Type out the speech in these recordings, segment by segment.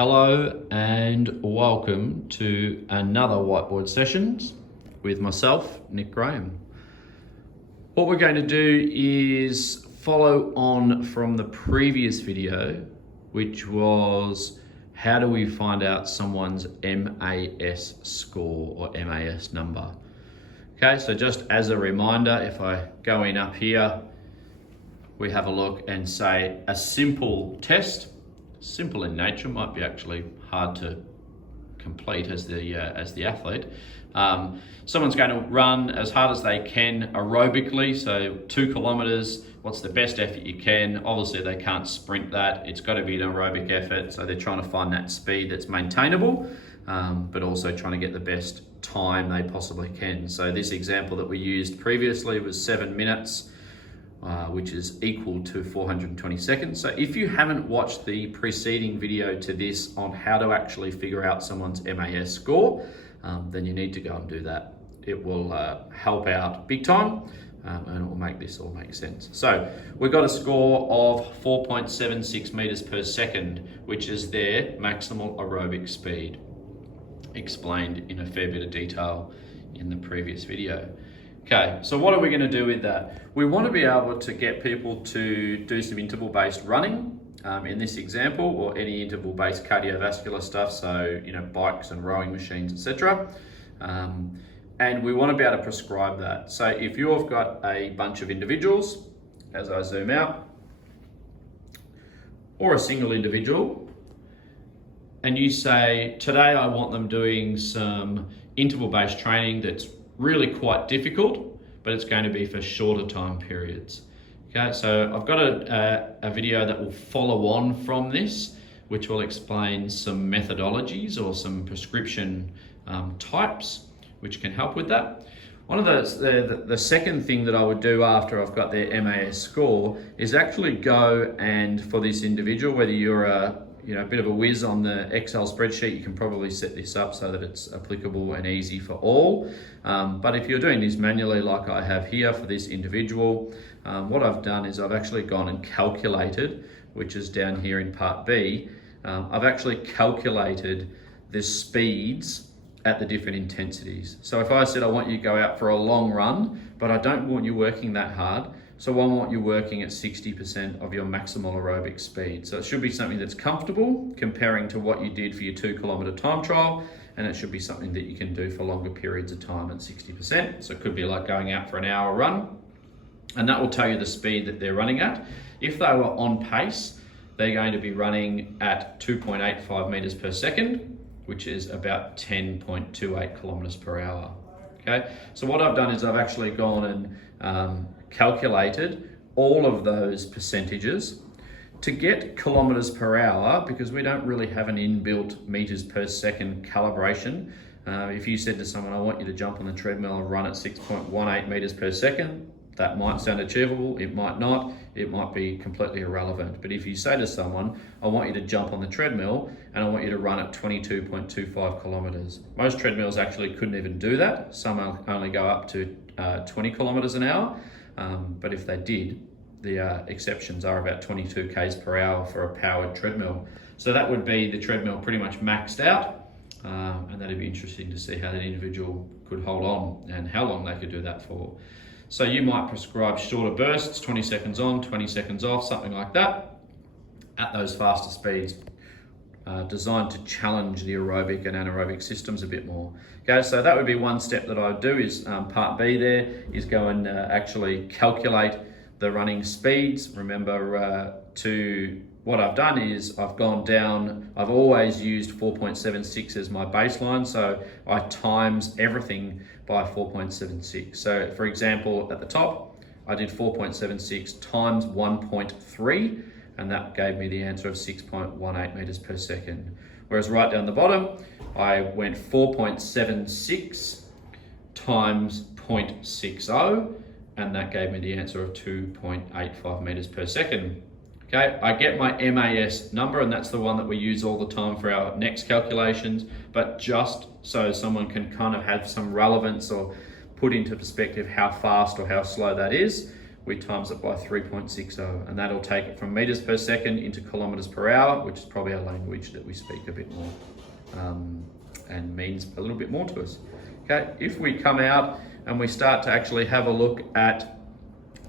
Hello and welcome to another whiteboard sessions with myself, Nick Graham. What we're going to do is follow on from the previous video, which was how do we find out someone's MAS score or MAS number. Okay, so just as a reminder, if I go in up here, we have a look and say a simple test. Simple in nature, might be actually hard to complete as the athlete. Someone's going to run as hard as they can aerobically, so 2 kilometers. What's the best effort you can? Obviously they can't sprint that. It's got to be an aerobic effort, so they're trying to find that speed that's maintainable, but also trying to get the best time they possibly can. So this example that we used previously was 7 minutes. Which is equal to 420 seconds. So if you haven't watched the preceding video to this on how to actually figure out someone's MAS score, then you need to go and do that. It will help out big time and it will make this all make sense. So we've got a score of 4.76 meters per second, which is their maximal aerobic speed, explained in a fair bit of detail in the previous video. Okay, so what are we going to do with that? We want to be able to get people to do some interval-based running in this example, or any interval-based cardiovascular stuff, so bikes and rowing machines, etc. And we want to be able to prescribe that. So if you've got a bunch of individuals, as I zoom out, or a single individual, and you say, today I want them doing some interval-based training that's really quite difficult, but it's going to be for shorter time periods. Okay, so I've got a video that will follow on from this, which will explain some methodologies or some prescription types, which can help with that. One of the second thing that I would do after I've got their MAS score is actually go and, for this individual, whether you're a bit of a whiz on the Excel spreadsheet, you can probably set this up so that it's applicable and easy for all. But if you're doing this manually like I have here for this individual, what I've done is I've actually gone and calculated, which is down here in part B, I've actually calculated the speeds at the different intensities. So if I said I want you to go out for a long run, but I don't want you working that hard, so I want you working at 60% of your maximal aerobic speed. So it should be something that's comfortable comparing to what you did for your 2 kilometer time trial, and it should be something that you can do for longer periods of time at 60%. So it could be like going out for an hour run, and that will tell you the speed that they're running at. If they were on pace, they're going to be running at 2.85 meters per second, which is about 10.28 kilometers per hour. Okay, so what I've done is I've actually gone and calculated all of those percentages to get kilometers per hour, because we don't really have an inbuilt meters per second calibration. If you said to someone, I want you to jump on the treadmill and run at 6.18 meters per second, that might sound achievable, it might not, it might be completely irrelevant. But if you say to someone, I want you to jump on the treadmill and I want you to run at 22.25 kilometers. Most treadmills actually couldn't even do that. Some only go up to 20 kilometers an hour. But if they did, the exceptions are about 22 k's per hour for a powered treadmill. So that would be the treadmill pretty much maxed out, and that'd be interesting to see how that individual could hold on and how long they could do that for. So you might prescribe shorter bursts, 20 seconds on, 20 seconds off, something like that, at those faster speeds, designed to challenge the aerobic and anaerobic systems a bit more. Okay, so that would be one step that I would do is part B there, is go and actually calculate the running speeds. Remember, what I've done is I've gone down, I've always used 4.76 as my baseline, so I times everything by 4.76. So for example, at the top, I did 4.76 times 1.3, and that gave me the answer of 6.18 meters per second. Whereas right down the bottom, I went 4.76 times 0.60, and that gave me the answer of 2.85 meters per second. Okay, I get my MAS number, and that's the one that we use all the time for our next calculations, but just so someone can kind of have some relevance or put into perspective how fast or how slow that is, we times it by 3.60, and that'll take it from meters per second into kilometers per hour, which is probably a language that we speak a bit more and means a little bit more to us. Okay, if we come out and we start to actually have a look at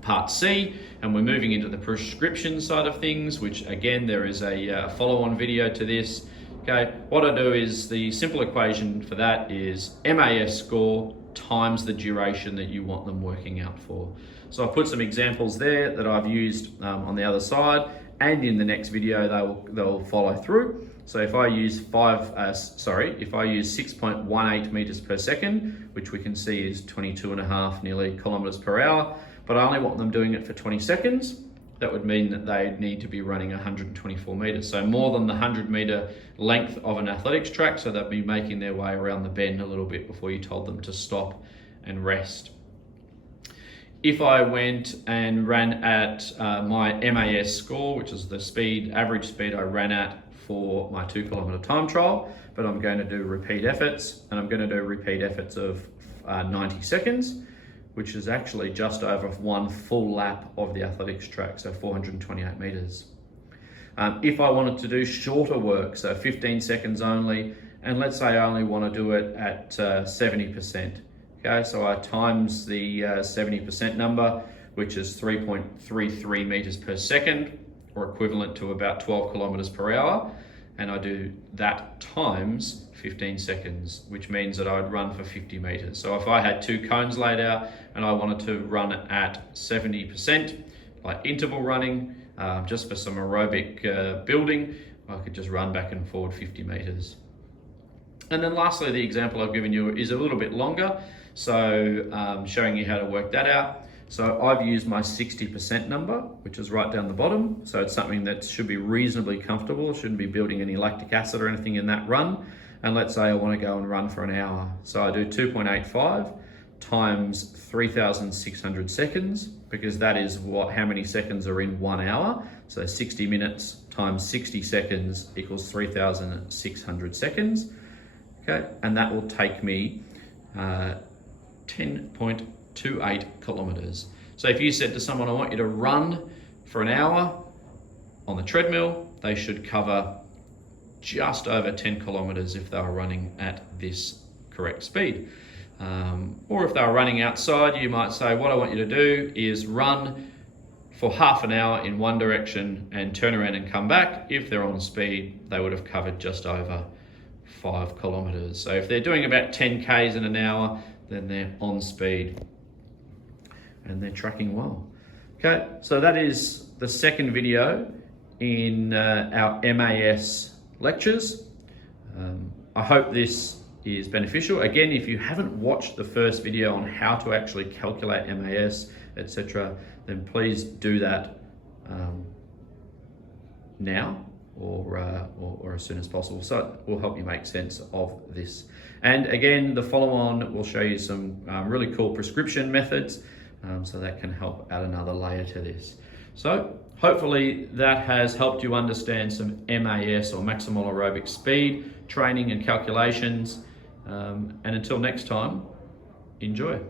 Part C, and we're moving into the prescription side of things, which again, there is a follow-on video to this. Okay, what I do is the simple equation for that is MAS score times the duration that you want them working out for. So I've put some examples there that I've used on the other side, and in the next video they'll follow through. So if I use 6.18 meters per second, which we can see is 22.5 nearly kilometers per hour, but I only want them doing it for 20 seconds, that would mean that they need to be running 124 meters. So more than the 100-meter length of an athletics track, so they'll be making their way around the bend a little bit before you told them to stop and rest. If I went and ran at my MAS score, which is the average speed I ran at for my 2-kilometer time trial, but I'm going to do repeat efforts, and I'm going to do repeat efforts of 90 seconds, which is actually just over one full lap of the athletics track, so 428 meters. If I wanted to do shorter work, so 15 seconds only, and let's say I only want to do it at 70%. Okay, so I times the 70% number, which is 3.33 meters per second, or equivalent to about 12 kilometers per hour. And I do that times 15 seconds, which means that I would run for 50 meters. So if I had 2 cones laid out and I wanted to run at 70%, like interval running, just for some aerobic building, I could just run back and forward 50 meters. And then lastly, the example I've given you is a little bit longer, so showing you how to work that out. So I've used my 60% number, which is right down the bottom. So it's something that should be reasonably comfortable. Shouldn't be building any lactic acid or anything in that run. And let's say I want to go and run for an hour. So I do 2.85 times 3,600 seconds, because that is how many seconds are in 1 hour. So 60 minutes times 60 seconds equals 3,600 seconds. Okay, and that will take me 10.28 kilometers. So if you said to someone, I want you to run for an hour on the treadmill, they should cover just over 10 kilometers if they were running at this correct speed. Or if they were running outside, you might say, what I want you to do is run for half an hour in one direction and turn around and come back. If they're on speed, they would have covered just over 5 kilometers. So if they're doing about 10 Ks in an hour, then they're on speed and they're tracking well. Okay, so that is the second video in our MAS lectures. I hope this is beneficial. Again, if you haven't watched the first video on how to actually calculate MAS, etc., then please do that now or as soon as possible. So it will help you make sense of this. And again, the follow-on will show you some really cool prescription methods, so that can help add another layer to this. So hopefully that has helped you understand some MAS or maximal aerobic speed training and calculations. And until next time, enjoy.